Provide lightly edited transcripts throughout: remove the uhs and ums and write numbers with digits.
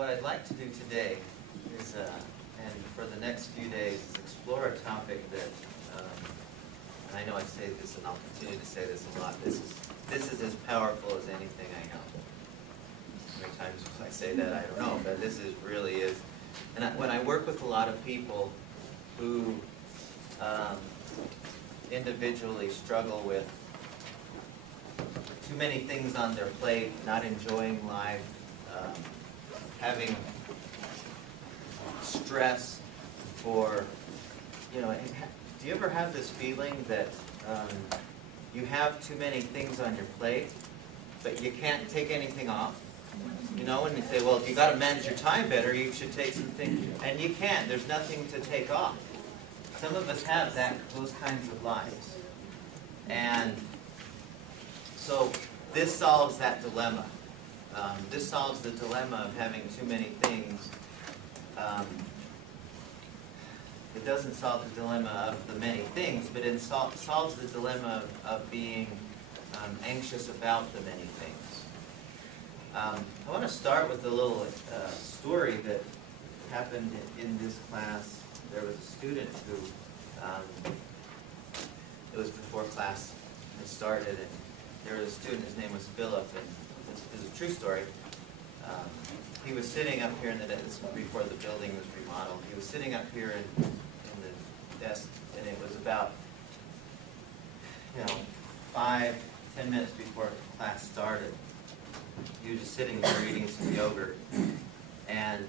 what I'd like to do today is, and for the next few days, is explore a topic that, and I know I say this and I'll continue to say this a lot, this is as powerful as anything I know. How many times I say that, I don't know, but this really is. And when I work with a lot of people who individually struggle with too many things on their plate, not enjoying life, having stress, or, you know, do you ever have this feeling that you have too many things on your plate, but you can't take anything off? You know, and you say, well, if you got to manage your time better, you should take some things, and you can't. There's nothing to take off. Some of us have those kinds of lives, and so this solves that dilemma. This solves the dilemma of having too many things. It doesn't solve the dilemma of the many things, but it solves the dilemma of being anxious about the many things. I want to start with a little story that happened in this class. There was a student who, it was before class had started, and there was a student, his name was Philip, and this is a true story. He was sitting up here, this was before the building was remodeled. He was sitting up here in the desk, and it was about, 5-10 minutes before class started. He was just sitting there eating some yogurt, and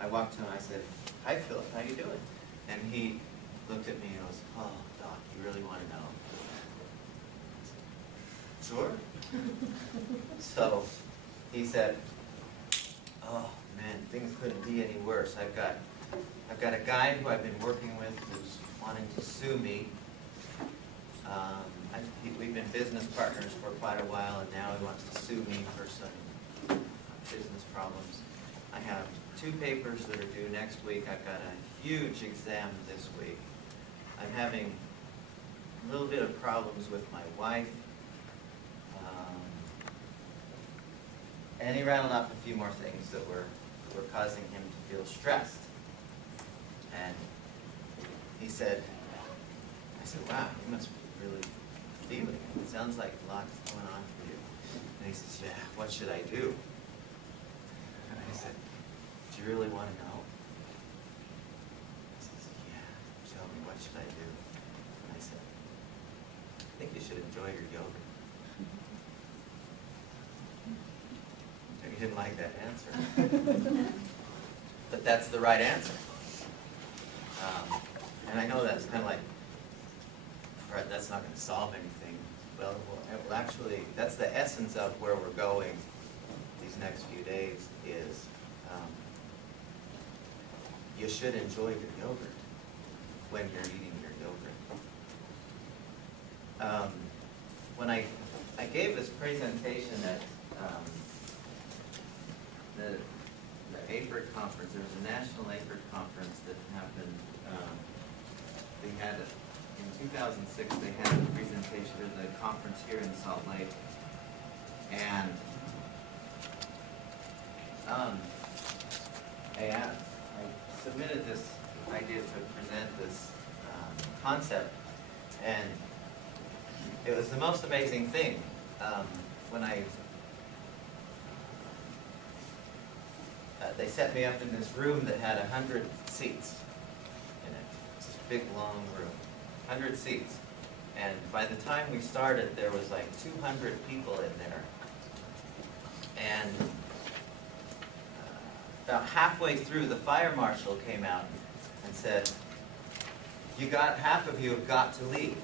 I walked to him, I said, "Hi Philip, how you doing?" And he looked at me and was, "Oh, Doc, you really want to know?" Sure. So he said, "Oh man, things couldn't be any worse. I've got a guy who I've been working with who's wanting to sue me. We've been business partners for quite a while, and now he wants to sue me for some business problems. I have 2 papers that are due next week. I've got a huge exam this week. I'm having a little bit of problems with my wife." And he rattled off a few more things that were causing him to feel stressed. And I said, "Wow, you must be really feeling it. It sounds like a lot's going on for you." And he says, "Yeah, what should I do?" And I said, "Do you really want to know?" He says, "Yeah, tell me, what should I do?" And I said, "I think you should enjoy your yoga." He didn't like that answer. But that's the right answer. And I know that's kind of like, right, that's not going to solve anything. Well, actually, that's the essence of where we're going these next few days is you should enjoy your yogurt when you're eating your yogurt. When I gave this presentation at the APERT conference, there was a national APERT conference that happened. They had in 2006. They had a presentation at the conference here in Salt Lake, and I submitted this idea to present this concept, and it was the most amazing thing when they set me up in this room that had 100 seats in it. It's this big, long room, 100 seats. And by the time we started, there was like 200 people in there. And about halfway through, the fire marshal came out and said, half of you have got to leave,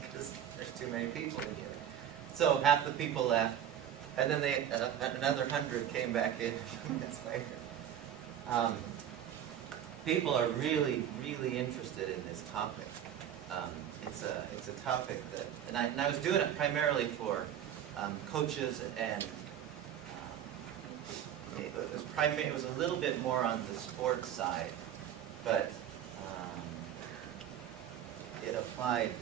because there's too many people in here. So half the people left. And then another 100 came back in a few minutes later. People are really, really interested in this topic. It's a topic that, and I was doing it primarily for coaches, and it was a little bit more on the sports side, but it applies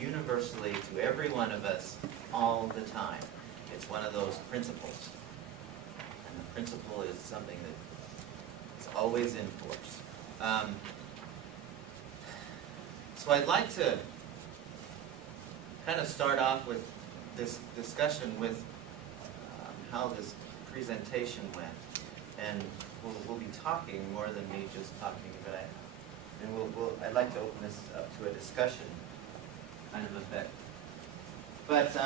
universally to every one of us all the time. It's one of those principles. And the principle is something that is always in force. So I'd like to kind of start off with this discussion with how this presentation went. And we'll be talking more than me just talking, but I'd like to open this up to a discussion kind of effect. But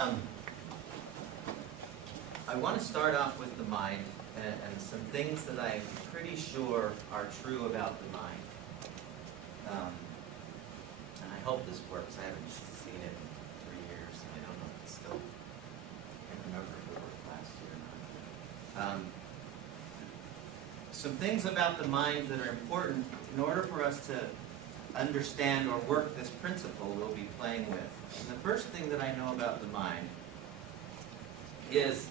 I want to start off with the mind and some things that I'm pretty sure are true about the mind. And I hope this works. I haven't seen it in 3 years, and I don't know if it's still, I can't remember if it worked last year or not. Some things about the mind that are important in order for us to understand or work this principle we'll be playing with. And the first thing that I know about the mind is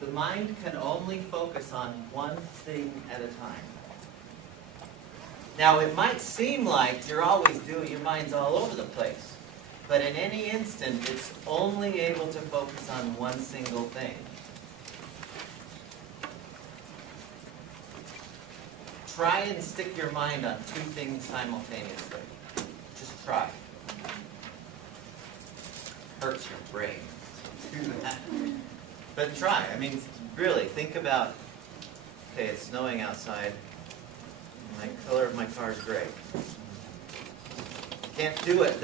the mind can only focus on one thing at a time. Now, it might seem like you're always doing, your mind's all over the place, but in any instant, it's only able to focus on one single thing. Try and stick your mind on two things simultaneously. Just try. Hurts your brain. Do that. But try. I mean, really, think about, okay, it's snowing outside. My color of my car is gray. You can't do it.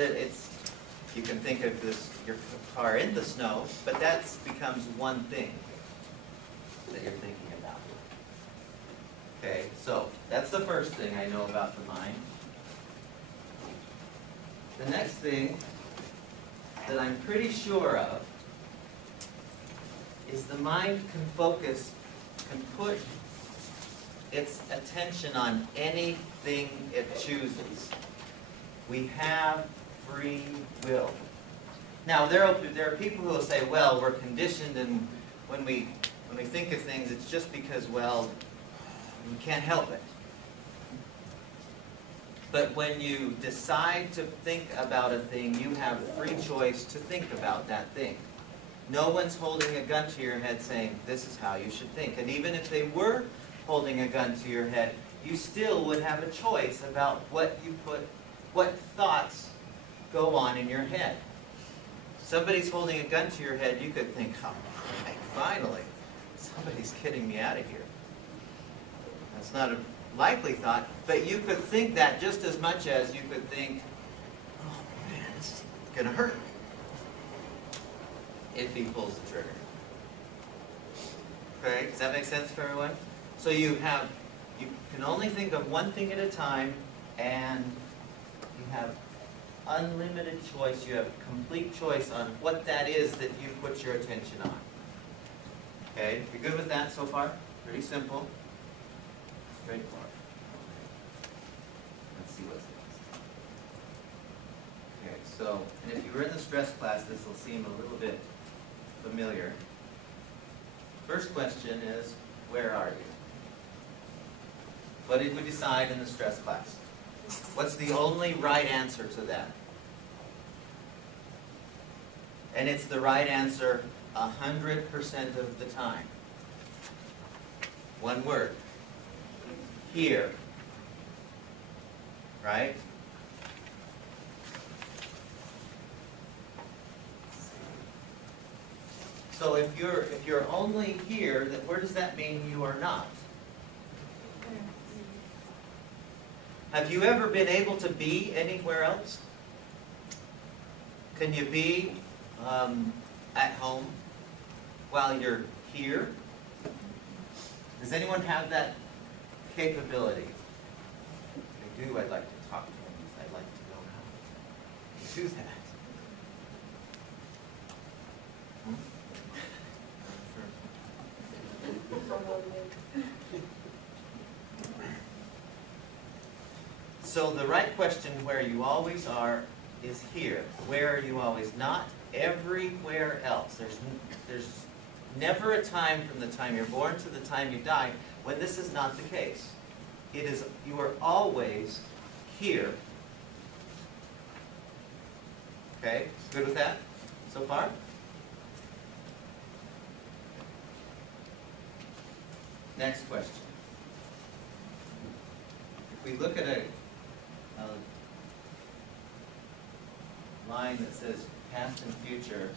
You can think of your car in the snow, but that becomes one thing that you're thinking about. Okay, so that's the first thing I know about the mind. The next thing that I'm pretty sure of is the mind can put its attention on anything it chooses. We have free will. Now, there are people who will say, well, we're conditioned, and when we think of things, it's just because, well, we can't help it. But when you decide to think about a thing, you have free choice to think about that thing. No one's holding a gun to your head saying, this is how you should think. And even if they were holding a gun to your head, you still would have a choice about what thoughts go on in your head. Somebody's holding a gun to your head, you could think, oh, finally, somebody's getting me out of here. That's not a likely thought, but you could think that just as much as you could think, oh man, this is going to hurt if he pulls the trigger. Okay, does that make sense for everyone? So you can only think of one thing at a time, and you have unlimited choice. You have complete choice on what that is that you put your attention on. Okay, you good with that so far? Pretty simple. Straightforward. Let's see what's next. Okay, so, and if you were in the stress class, this will seem a little bit familiar. First question is, where are you? What did we decide in the stress class? What's the only right answer to that? And it's the right answer 100% of the time. One word. Here. Right? So if you're only here, then where does that mean you are not? Have you ever been able to be anywhere else? Can you be at home while you're here? Does anyone have that capability? If they do, I'd like to talk to them. I'd like to know how to do that. So the right question, where you always are, is here. Where are you always? Not everywhere else. There's never a time from the time you're born to the time you die when this is not the case. It is, you are always here. Okay? Good with that so far? Next question. If we look at a line that says past and future,